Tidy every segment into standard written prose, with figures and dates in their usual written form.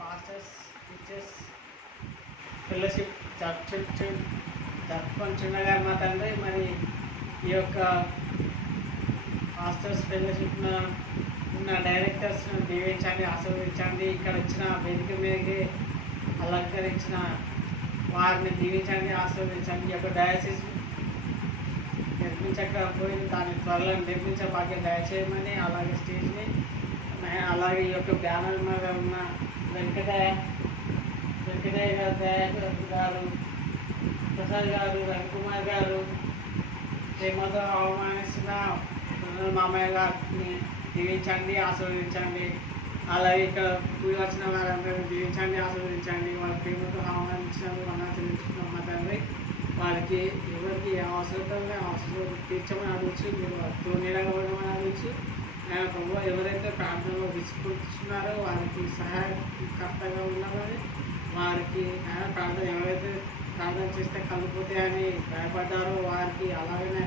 Pastors teachers fellowship జరుపుకుంటుండగా మా తండ్రి మరి ఈ యొక్క పాస్టర్స్ ఫెలోషిప్ ఉన్న డైరెక్టర్స్ను దీవించండి, ఆశీర్వదించండి. ఇక్కడ వచ్చిన వేదిక మీదకి అలంకరించిన వారిని దీవించండి, ఆశీర్వదించండి. ఈ యొక్క డయాసిస్ నిర్మించకపోయింది, దాని త్వరలో నిర్మించే భాగ్యం దయచేయమని, అలాగే స్టేజ్ని, అలాగే ఈ యొక్క బ్యానర్ మీద ఉన్న వెంకటయ్య గారు, ప్రసాద్ గారు, రవికుమార్ గారు, ప్రేమతో అవమానిస్తున్న మామయ్య గారిని దీవించండి, ఆశీర్వదించండి. అలాగే ఇక్కడ కూలి వచ్చిన వారందరినీ దీవించండి, ఆశీర్వదించండి. వాళ్ళ ప్రేమతో ఆహ్వానించినందుకు వందనాలు చెల్లించుకున్నాం మా తండ్రి. వారికి ఎవరికి అవసరం తీర్చమని అడగచ్చు, మీరు తోడునీడగా ఉండమని అడగచ్చు. ఆయన ప్రభు ఎవరైతే ప్రార్థనలో విసుకుంటున్నారో వారికి సహాయకర్తగా ఉన్నామని, వారికి ఆయన ప్రార్థన ఎవరైతే ప్రార్థన చేస్తే కలిగిపోతాయని భయపడ్డారో వారికి, అలాగనే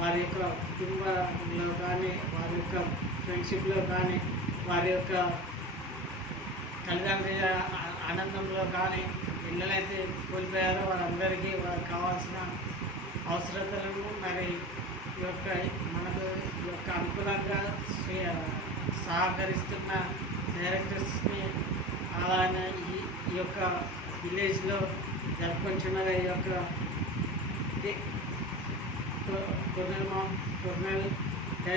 వారి యొక్క కుటుంబంలో కానీ, వారి యొక్క ఫ్రెండ్షిప్లో కానీ, వారి యొక్క తల్లిదండ్రుల ఆనందంలో కానీ పిల్లలైతే కోల్పోయారో వారందరికీ వారికి కావాల్సిన అవసరతలను మరి ఈ యొక్క మనకు ఈ యొక్క అనుకూలంగా సహకరిస్తున్న డైరెక్టర్స్ని, అలానే ఈ యొక్క విలేజ్లో జరుపుకుంటున్న ఈ యొక్క కొర్నల్